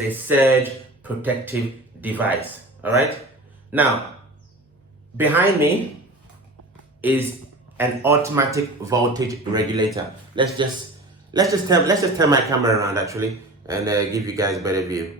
a surge protective device. All right. Now, behind me is an automatic voltage regulator. Let's just turn my camera around actually and give you guys a better view.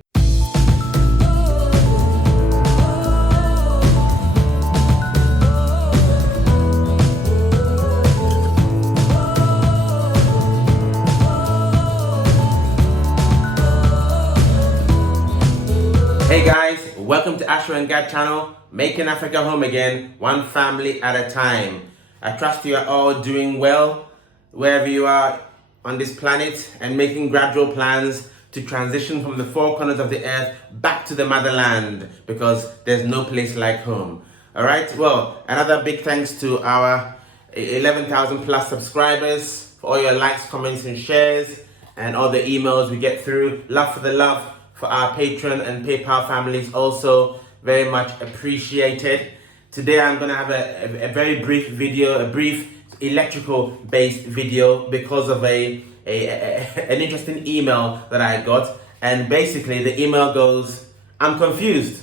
Hey guys, welcome to AsherGad channel, making Africa home again, one family at a time. I trust you are all doing well wherever you are on this planet and making gradual plans to transition from the four corners of the earth back to the motherland, because there's no place like home. All right, well, another big thanks to our 11,000 plus subscribers for all your likes, comments and shares and all the emails we get through. Love for the love. For our Patreon and PayPal families, also very much appreciated. Today I'm going to have a very brief video, a brief electrical based video, because of an interesting email that I got. And basically the email goes, I'm confused.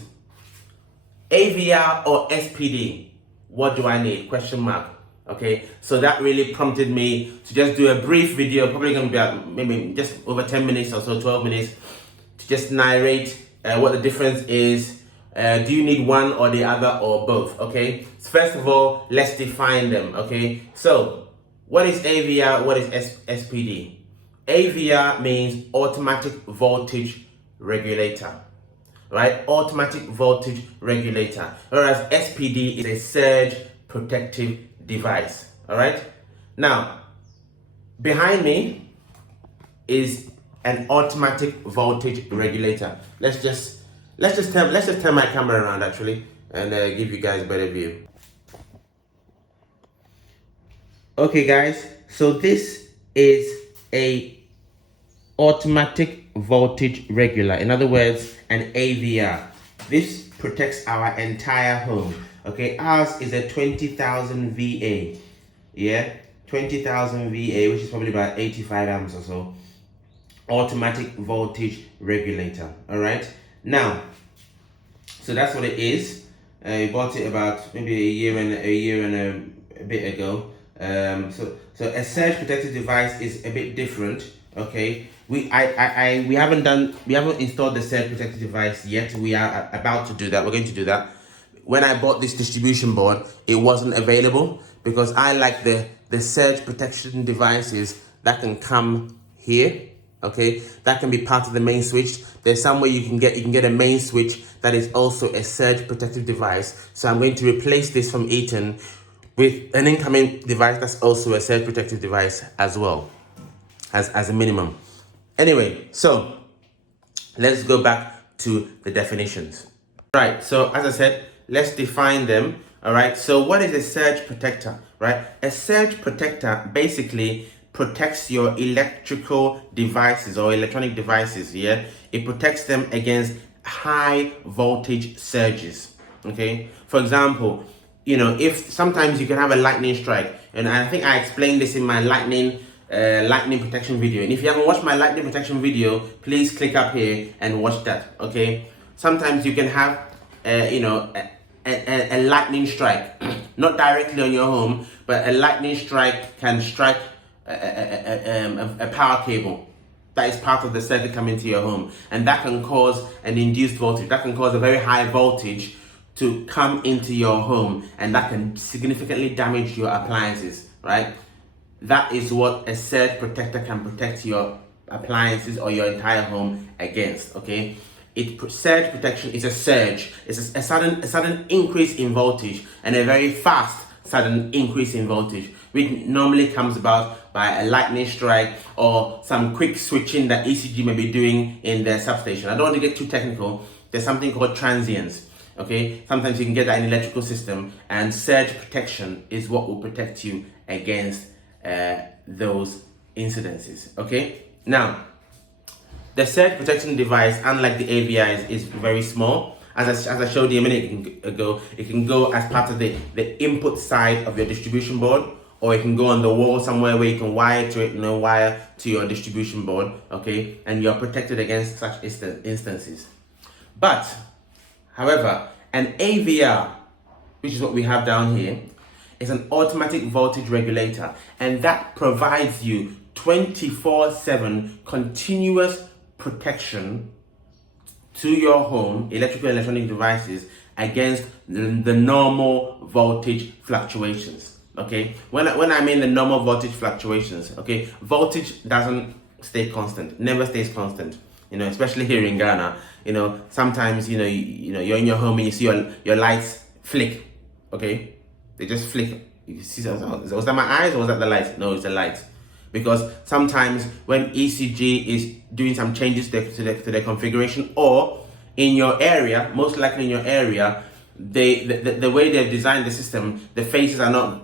AVR or SPD? What do I need? Question mark. Okay, so that really prompted me to just do a brief video, probably going to be about maybe just over 10 minutes or so, 12 minutes, to just narrate what the difference is. Do you need one or the other or both? Okay, so first of all, let's define them. Okay, so what is AVR? What is SPD? AVR means automatic voltage regulator, right? Automatic voltage regulator. Whereas SPD is a surge protective device. All right. Now, behind me is an automatic voltage regulator. Let's just turn my camera around actually and give you guys a better view. Okay guys, so this is a automatic voltage regulator, in other words an AVR. This protects our entire home. Okay, ours is a 20,000 VA, yeah, 20,000 VA, which is probably about 85 amps or so. Automatic voltage regulator. All right, now, so that's what it is. I bought it about maybe a year and a bit ago. So a surge protective device is a bit different. Okay, we haven't installed the surge protective device yet. We are about to do that. We're going to do that. When I bought this distribution board, it wasn't available, because I like the surge protection devices that can come here. Okay, that can be part of the main switch. There's some way you can get a main switch that is also a surge protective device. So I'm going to replace this from Eaton with an incoming device that's also a surge protective device as well, as a minimum. Anyway, so let's go back to the definitions. Right, so as I said, let's define them. All right, so what is a surge protector? Right, a surge protector basically protects your electrical devices or electronic devices. Yeah, it protects them against high voltage surges. Okay, for example, you know, if sometimes you can have a lightning strike, and I think I explained this in my lightning protection video, and if you haven't watched my lightning protection video, please click up here and watch that. Okay, sometimes you can have a lightning strike, not directly on your home, but a lightning strike can strike a power cable that is part of the circuit coming to your home, and that can cause an induced voltage, that can cause a very high voltage to come into your home, and that can significantly damage your appliances, right? That is what a surge protector can protect your appliances or your entire home against. Okay, surge protection is a surge. It's a sudden increase in voltage, and a very fast sudden increase in voltage, which normally comes about by a lightning strike or some quick switching that ECG may be doing in their substation. I don't want to get too technical. There's something called transients. Okay, sometimes you can get that in electrical system, and surge protection is what will protect you against those incidences. Okay, now the surge protection device, unlike the AVI, is very small. As I showed you a minute ago, it can go as part of the input side of your distribution board, or it can go on the wall somewhere where you can wire to it, wire to your distribution board, okay, and you're protected against such instances. But, however, an AVR, which is what we have down here, is an automatic voltage regulator, and that provides you 24/7 continuous protection to your home, electrical and electronic devices, against the normal voltage fluctuations. Okay, when I mean the normal voltage fluctuations, okay, voltage doesn't stay constant, never stays constant. Especially here in Ghana, sometimes you're in your home and you see your lights flick. Okay, they just flick. You see, was that my eyes or was that the lights? No, it's the lights. Because sometimes when ECG is doing some changes to the configuration, or in your area, most likely in your area, the way they've designed the system, the phases are not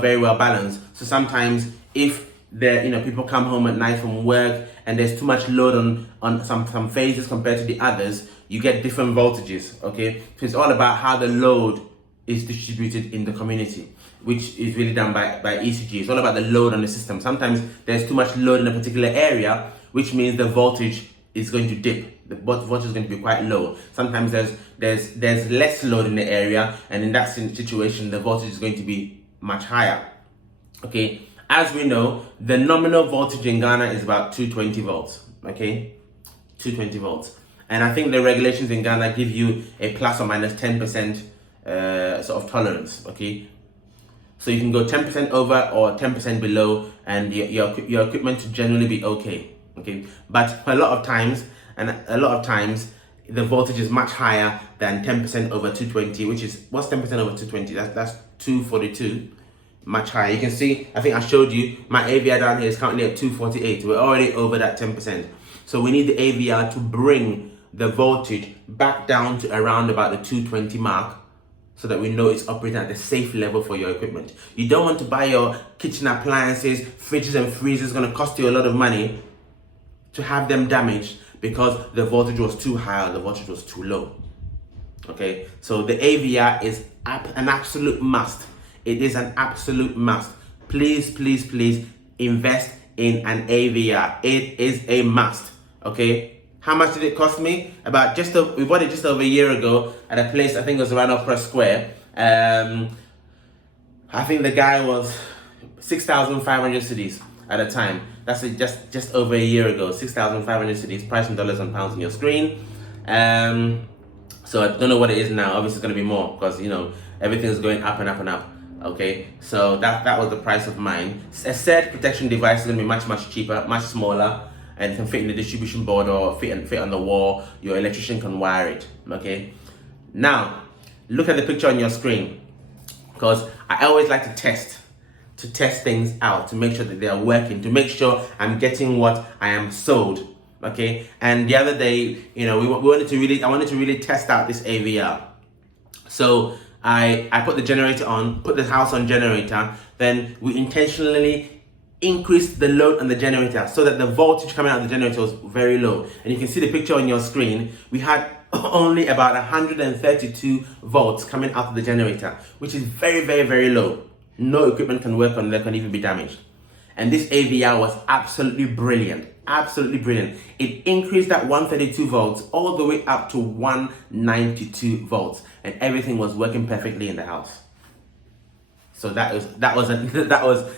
very well balanced. So sometimes if people come home at night from work and there's too much load on some phases compared to the others, you get different voltages. Okay, so it's all about how the load is distributed in the community, which is really done by ECG. It's all about the load on the system. Sometimes there's too much load in a particular area, which means the voltage is going to dip. The voltage is going to be quite low. Sometimes there's less load in the area, and in that situation, the voltage is going to be much higher. Okay, as we know, the nominal voltage in Ghana is about 220 volts. Okay, 220 volts, and I think the regulations in Ghana give you a plus or minus 10% sort of tolerance. Okay. So you can go 10% over or 10% below, and your equipment should generally be okay. Okay, but a lot of times, the voltage is much higher than 10% over 220, which is, what's 10% over 220? That's 242, much higher. You can see, I think I showed you, my AVR down here is currently at 248. We're already over that 10%. So we need the AVR to bring the voltage back down to around about the 220 mark, so that we know it's operating at the safe level for your equipment. You don't want to buy your kitchen appliances, fridges and freezers, going to cost you a lot of money, to have them damaged because the voltage was too high or the voltage was too low. Okay, so the AVR is an absolute must. It is an absolute must. Please, please, please invest in an AVR. It is a must. Okay. How much did it cost me? We bought it just over a year ago at a place, I think it was around Opera Square. I think the guy was 6,500 cedis at the time. That's just over a year ago. 6,500 cedis, price in dollars and pounds on your screen. So I don't know what it is now. Obviously it's gonna be more because everything is going up and up and up. Okay, so that was the price of mine. A said protection device is gonna be much, much cheaper, much smaller, and it can fit in the distribution board or fit on the wall. Your electrician can wire it. Okay, now look at the picture on your screen, because I always like to test things out to make sure that they are working, to make sure I'm getting what I am sold. Okay, and the other day, I wanted to really test out this AVR. So I put the generator on, put the house on generator, then we intentionally increased the load on the generator so that the voltage coming out of the generator was very low. And you can see the picture on your screen. We had only about 132 volts coming out of the generator, which is very, very, very low. No equipment can work on there, can even be damaged. And this AVR was absolutely brilliant. Absolutely brilliant. It increased that 132 volts all the way up to 192 volts, and everything was working perfectly in the house. So that was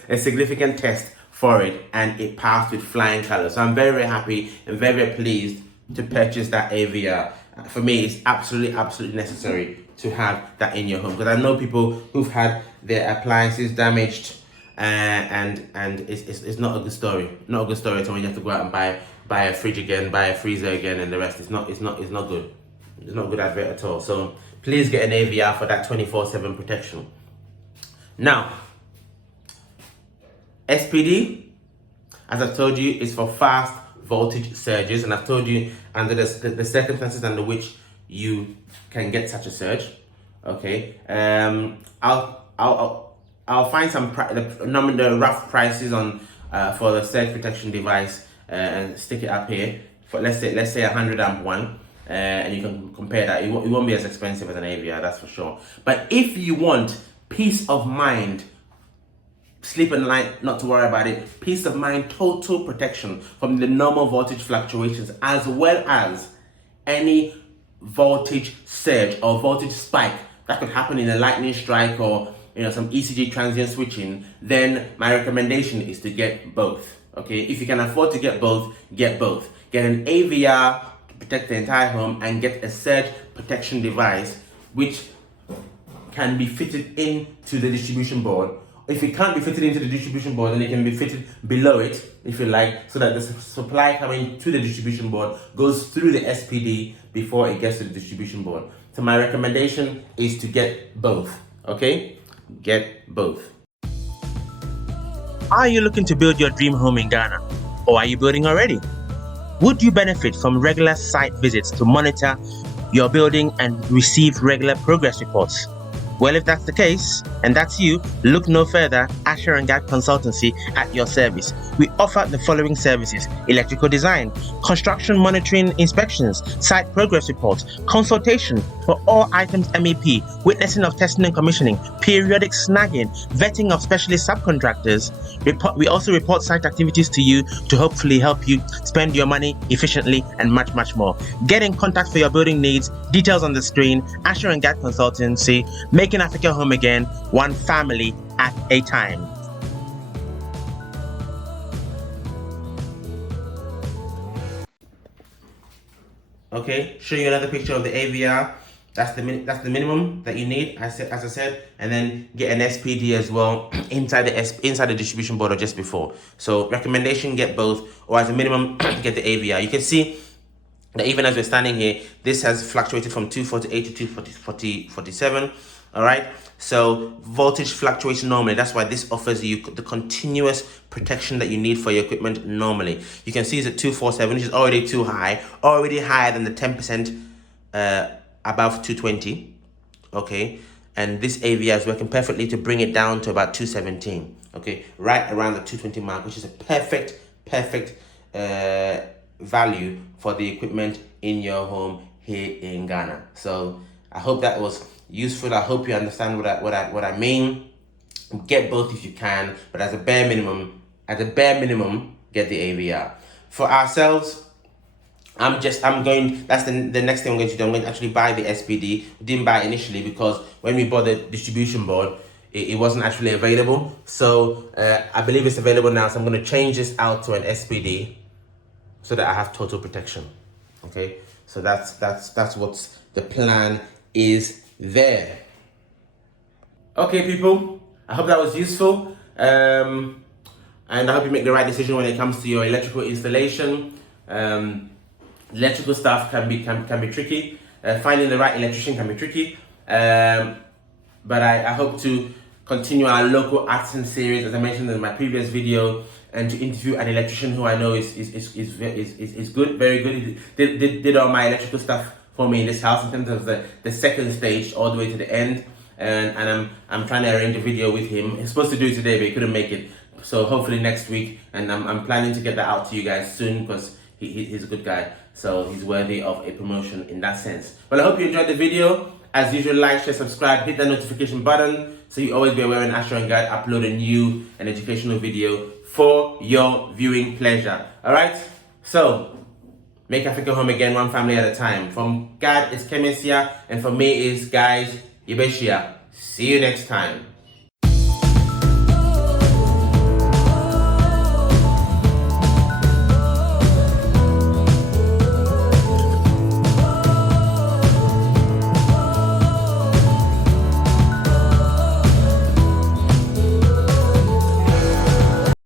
a significant test for it, and it passed with flying colors. So I'm very, very happy and very, very pleased to purchase that AVR. For me, it's absolutely necessary to have that in your home, because I know people who've had their appliances damaged, and it's not a good story. Not a good story when you have to go out and buy a fridge again, buy a freezer again, and the rest. It's not good. It's not a good advert at all. So please get an AVR for that 24/7 protection. Now, SPD, as I've told you, is for fast voltage surges, and I've told you under the circumstances under which you can get such a surge. Okay, I'll find the rough prices on for the surge protection device and stick it up here for let's say 100 amp one, and you can compare that. It won't be as expensive as an AVR, that's for sure. But if you want peace of mind sleep at night, not to worry about it. Peace of mind, total protection from the normal voltage fluctuations, as well as any voltage surge or voltage spike that could happen in a lightning strike or some ECG transient switching. Then my recommendation is to get both. Okay, if you can afford to get both, get both. Get an AVR to protect the entire home, and get a surge protection device which can be fitted into the distribution board. If it can't be fitted into the distribution board, then it can be fitted below it, if you like, so that the supply coming to the distribution board goes through the SPD before it gets to the distribution board. So my recommendation is to get both, okay? Get both. Are you looking to build your dream home in Ghana? Or are you building already? Would you benefit from regular site visits to monitor your building and receive regular progress reports? Well, if that's the case, and that's you, look no further. AsherGad Consultancy at your service. We offer the following services: electrical design, construction monitoring inspections, site progress reports, consultation for all items MEP, witnessing of testing and commissioning, periodic snagging, vetting of specialist subcontractors. We also report site activities to you to hopefully help you spend your money efficiently, and much, much more. Get in contact for your building needs. Details on the screen. AsherGad Consultancy, making Africa home again, one family at a time. Okay, show you another picture of the AVR. That's the minimum that you need, as I said, and then get an SPD as well inside the distribution board or just before. So recommendation: get both, or as a minimum get the AVR. You can see that even as we're standing here, this has fluctuated from 248 to 247. All right, so voltage fluctuation normally. That's why this offers you the continuous protection that you need for your equipment normally. You can see it's at 247, which is already too high, already higher than the 10% above 220. Okay, and this AVR is working perfectly to bring it down to about 217. Okay, right around the 220 mark, which is a perfect value for the equipment in your home here in Ghana. So I hope that was useful. I hope you understand what I mean. Get both if you can, but as a bare minimum, get the AVR. For ourselves, that's the next thing I'm going to do. I'm going to actually buy the SPD. We didn't buy it initially because when we bought the distribution board, it wasn't actually available. So I believe it's available now. So I'm going to change this out to an SPD so that I have total protection. Okay, so that's what's the plan is there. Okay, people, I hope that was useful, and I hope you make the right decision when it comes to your electrical installation. Electrical stuff can be tricky. Finding the right electrician can be tricky, but I hope to continue our local Artisan series, as I mentioned in my previous video, and to interview an electrician who I know is good, very good. He did all my electrical stuff for me in this house in terms of the second stage all the way to the end, and I'm trying to arrange a video with him. He's supposed to do it today, but he couldn't make it, so hopefully next week, and I'm planning to get that out to you guys soon because he's a good guy, so he's worthy of a promotion in that sense. Well, I hope you enjoyed the video. As usual, like, share, subscribe, hit that notification button so you always be aware when AsherGad upload a new and educational video for your viewing pleasure. All right, so make Africa home again, one family at a time. From Gad, it's Kemesia, and for me is guys, Ibeshia. See you next time.